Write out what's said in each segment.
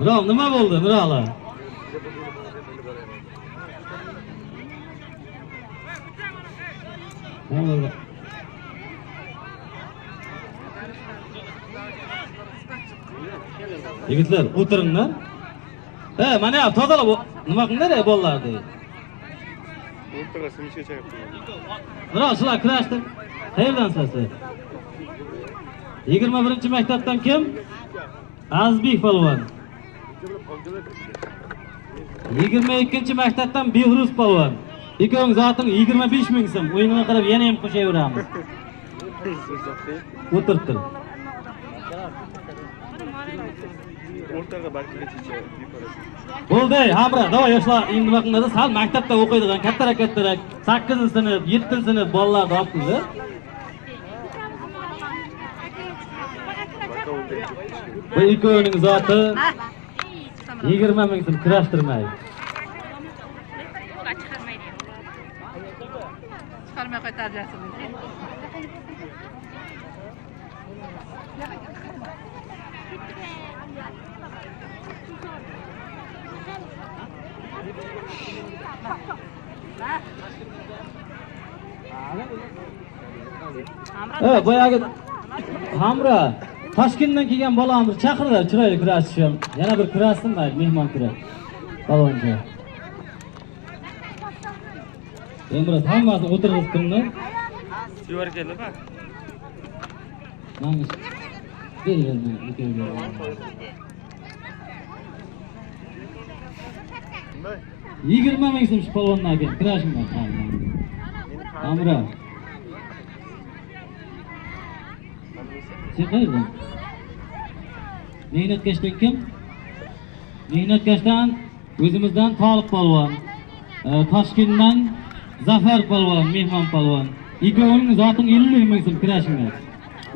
Miral, nima bo'ldi, Miral? Yigitlar, o'tiringlar. Mana ya, tozalab nima qilinglar bolalarni? O'rtaga simishga chaqirib. Miral, shular kirashdi. Qayerdan sizlar? 21-maktabdan kim? Azbek polvon. 22-maktabdan Behruz polvon. Ikkoving zotim 25 ming so'm. O'yinga qarab yana ham qo'shaveramiz. O'tirtir. O'rtaga barchaga Bo'ldi, Hamra, davay yoshlar, endi nima qiladi? Sal maktabda o'qiydigan kattarak 8-sinf, 7-sinf bolalarni olibdi. Bu ikkovining zoti 20 ming so'm kirashtirmaydi. Chiqarmay qaytarasiz. Boyagi Hamra Toshkentdan kelgan bolamni chaqirdilar, chiroyli kurashishim. Yana bir kurashsin mayli, mehmon kurash. Balonchi. Endi hammasini o'tirib turibdi. Yuvar keldi-ku. Mana berganman, ikkovga. 20 ming so'm polvondan kelib kurashim bor. Hamra. Sen qayerdan? Mehnatkashdan kim? Mehnatkashdan o'zimizdan Toliq polvon. Toshkentdan Zafar polvon, mehmon polvon. Ikkovining zoting 50 ming so'm kirashinglar.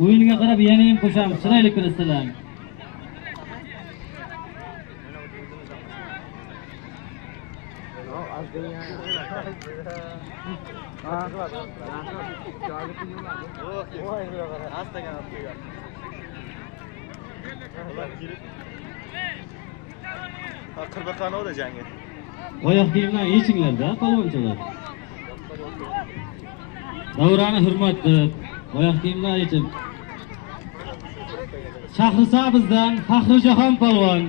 O'yiniga qarab yana ham qo'shamiz, chiroyli kirasizlar. Qirbaqani o'da jangi. Oyoq kiyimlar yechinglar-da, polvonchilar. Davrani hurmat qilib, oyoq kiyimlar yechib. Shahrisabzdan Faxrijahon polvon.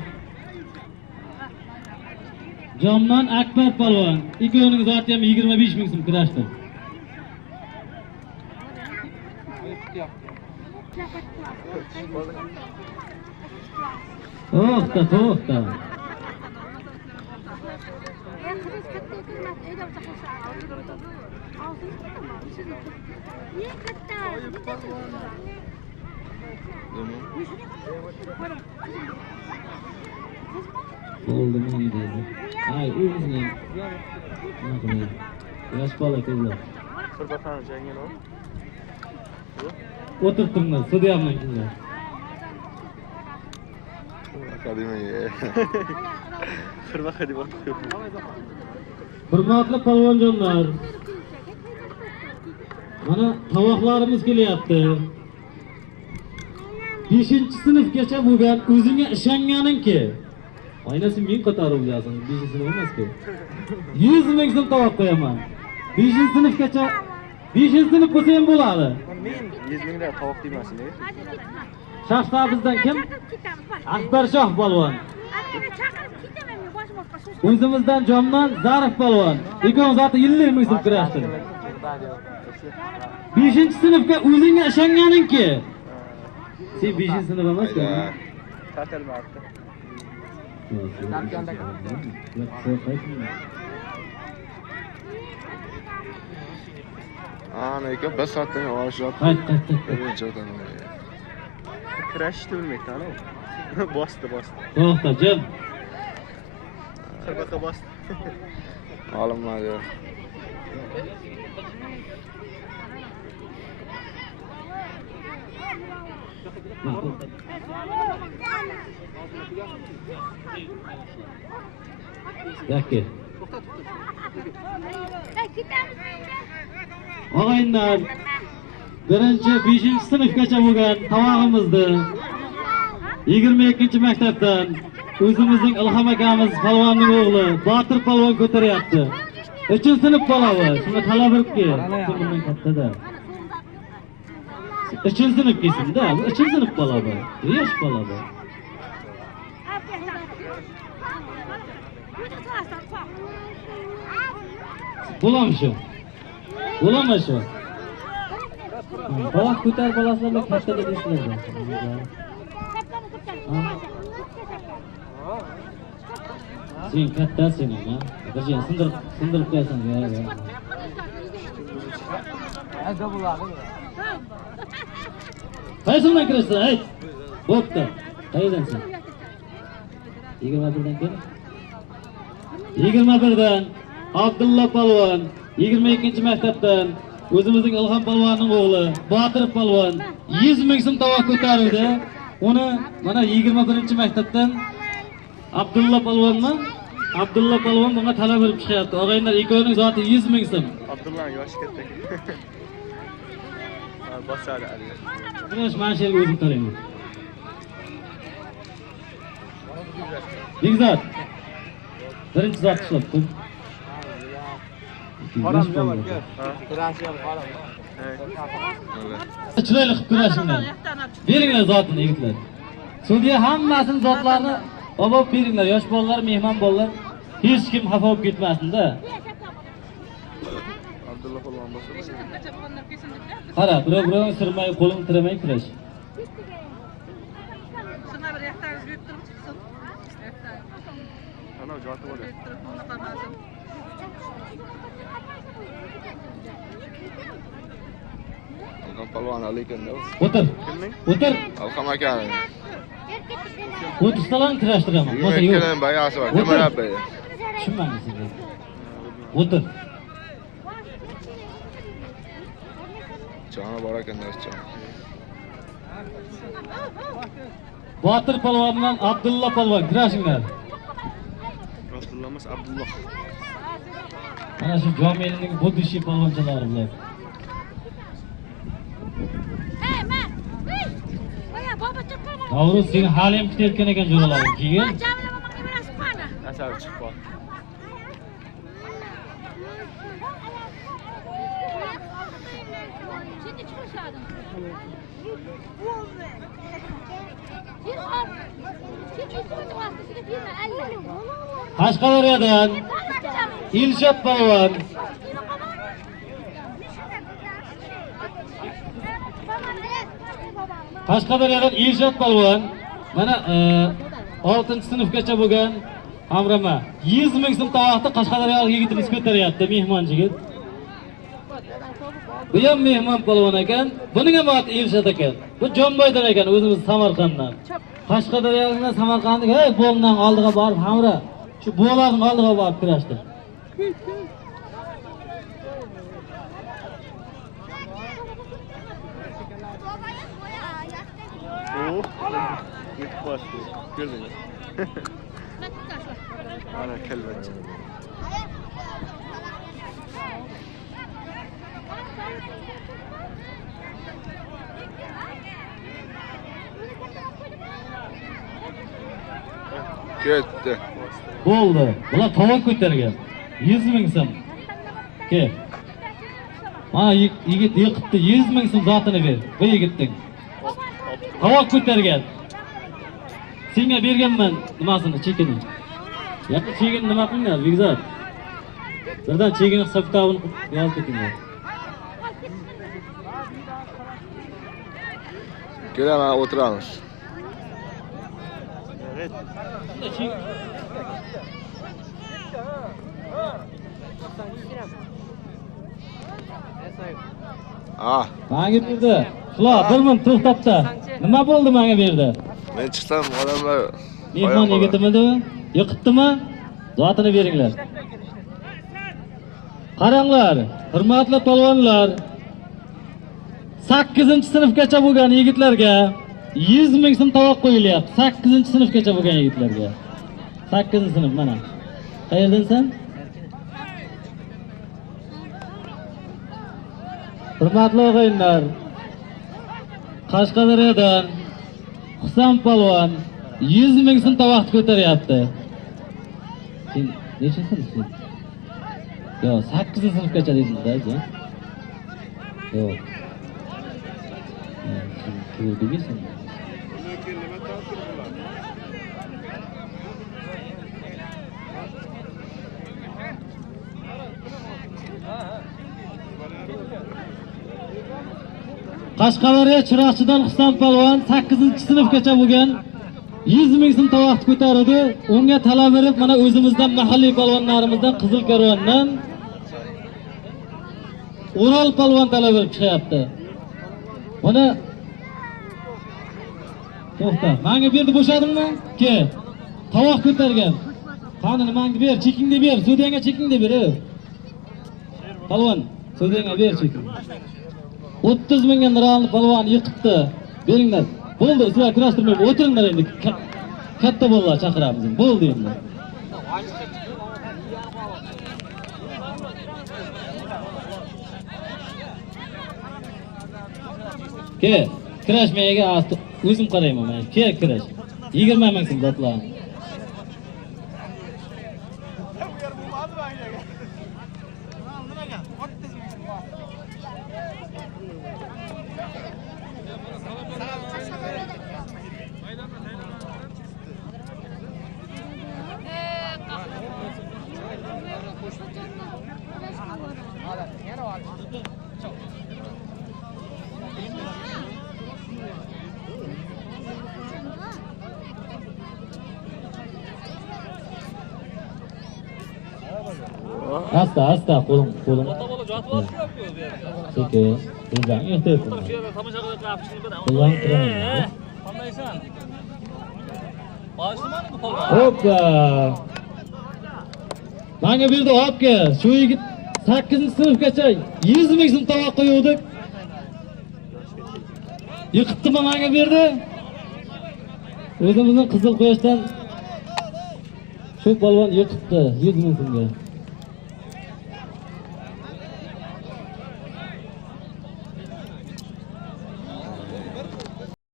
Jomnon Akbar polvon. Ikkovining zoti ham 25 ming so'm kirashdi. To'xta. Oldu mu dedi. Ay o'zini. Yosh bola qizlar. Qirbaqani jangi o. O'tirtinglar, so'rayapman kimlar. Akademiya. Qirbaqa deb o'tib. Hurmatli polvonjonlar. Mana tovoqlarimiz kelyapti. 5-sinfgacha bo'lgan o'zingga ishonganing-ki. Oynasi men ko'tarib yozing, 5-sinf emas-ku. 100 ming so'm tovoq qo'yaman. 5-sinfgacha 5-sinf bo'lsa ham bo'ladi. Men 100 mingdan tovoq demasin. Shahrisabzdan kim? Akbarshoh polvon. O'zimizdan Jomnon Zarif polvon. Ikkoving zoti 50 ming so'm kirashdi. 5-sinfga o'zingga ishonganing-ki. Sen 5-sinf emas-ku. Tartalmayapti. Ana aka bir soatdan oshib. Qayt. Kirashni bilmaydi, ana. Bosdi. To'xta, jim. Qirbaqa bosdi. Olimadi. Yakki. Og'aylar, birinchi 5-sinfgacha bo'lgan tovog'imizni 22-maktabdan o'zimizning Ilhom akamiz palvonning o'g'li Botir palvon ko'taryapti. 3-sinf palovi. Shuni talab qilibki, bundan kattada. 3-sinfkisida, bu 3-sinf palovi. Yosh palovi. Bo'lam shu. Bo'lama shu. Boq ko'tar bolasizlar kattada deysizlar. Sen kattasin ama. Birjan sindirib qo'yasan ya. Qayerdan kirasan? Ayt. Bo'pti. Qayerdansan? 21dan kel. 21dan Abdulla palvon, 22-maktabdan o'zimizning Ilhom palvonning o'g'li Botir palvon 100 ming so'm tovoq ko'tarildi. Uni mana 21-maktabdan Abdulla palvon bunga talab berib chiqyapti. Og'aylar ikkovining zoti 100 ming so'm. Abdulla yoshi katta. Bosadi Ali. Kurash mana shu yerga o'zim to'layman. Bekzod. Birinchi zot ishlabdi. Chiroyli qilib kurashinglar. Beringlar zotini yigitlar. Sudya hammasini zotlarni olib beringlar. Yosh bolalar, mehmon bolalar hech kim xafa bo'lib ketmasin-da. Abdulla polvon bo'lsa. Qara, birov sirmay, qo'lim tiramay kurash. Shuna bir yaxtangiz berib turib chiqsin. Ana joti bo'ladi. Palvon aleyküm. O'tir. O'tir. Ilhom akani. O'tirsalar kurashtiraman. Bo'lsa yo'q. Yurtdan bayasi bor. Nima rabbi? Tushunmadim sizni. O'tir. Joni bor ekan do'stjon. Botir palvon bilan Abdulla palvon kurashinglar. Abdulla emas, Abdulloh. Mana shu jomiyning budishi palvonchalari bilan. Navruz seni hali ham kutayotgan ekan jo'ralaring. Keyin Asar chiqib qoldi. Qashqadaryodan Ilshod palvon. Qashqadaryodan Ilshod palvon. Mana 6-sinfgacha bo'lgan Amrama 100 ming so'm tovoqni Qashqadaryolik yigitimiz ko'taryapti, mehmon yigit. Bu ham mehmon palvon ekan, buning ham oti Ilshod ekan. Bu Jonboydan ekan, o'zimiz Samarqanddan. Qashqadaryolikdan Samarqandga, hey, bo'g'dan oldiga borib, Hamra shu bo'g'larning oldiga borib kurashdi. Yetib qoldi. Ko'rdingiz. Ana kalbachi. Ketdi. Bo'ldi. Bular tovoq ko'targan. 100 ming so'm. Kel. Mana yigit yiqitdi, 100 ming so'm zotini ber. Bu yigitning. Tovoq ko'targan. Senga berganman nimasini, chekini. Yo'q, chekini nima qilinglar, Bekzod? Birdan chekini hisob-kitobini yozib ketinglar. Kelaman, o'tiramiz. Ah, Menga berdi. Shular bilmim to'xtatdi. Nima bo'ldi menga berdi? men chiqsam odamlar Mehmon yigitimidi? Yiqitdimi? Zotini beringlar. Qaranglar, hurmatli polvonlar. 8-sinfgacha bo'lgan yigitlarga 100 ming so'm tovoq qo'yilyapti. 8-sinfgacha bo'lgan yigitlarga. 8-sinf mana. Qayerdansan? Hurmatli og'aylar. Qashqadaryodan Husan polvon 100 ming so'm tovoqni ko'taryapti. Sen necha sinfsan? Yo, 8-sinfgacha dedingiz-da, aka. Yo. Sen ko'rdingizmi? Qashqadaryo Chiroqchidan Husan Palvon 8-sinfgacha bo'lgan 100 ming so'm tovoqni ko'tardi. Unga talab berib, mana o'zimizdan mahalliy palvonlarimizdan Qizil Karvondan O'rol palvon talab berib chiqyapti. Mana to'xta, menga berdi bo'shadingmi? Ke. Tovoq ko'targan. Qanini menga ber, chekingni ber, so'diyanga chekingni ber. Palvon, so'diyanga ber cheking. 30 mingga niralni palvon yiqibdi. Beringlar. Bo'ldi, sizlar kurashtirmayman. O'tiringlar endi. Katta bolalar chaqiramiz. Bo'ldi endi. Ke, kurashmayiga o'zim qarayman men. Ke, kurash. 20 ming so'm dotlar. Asta, qo'lim. Peki, bizdan ehtiyot qiling. Qo'ldan kiraman. Qanaysan? Boshimani bu qo'lga. Hoppa. Menga berdi, olib kel. Shu yigit 8-sinfgacha 100 ming so'm tovoq qo'yuvdik. Yiqitdimi menga berdi? O'zimizning Qizil Quyoshdan shu palvon yiqitdi 100 ming so'mga.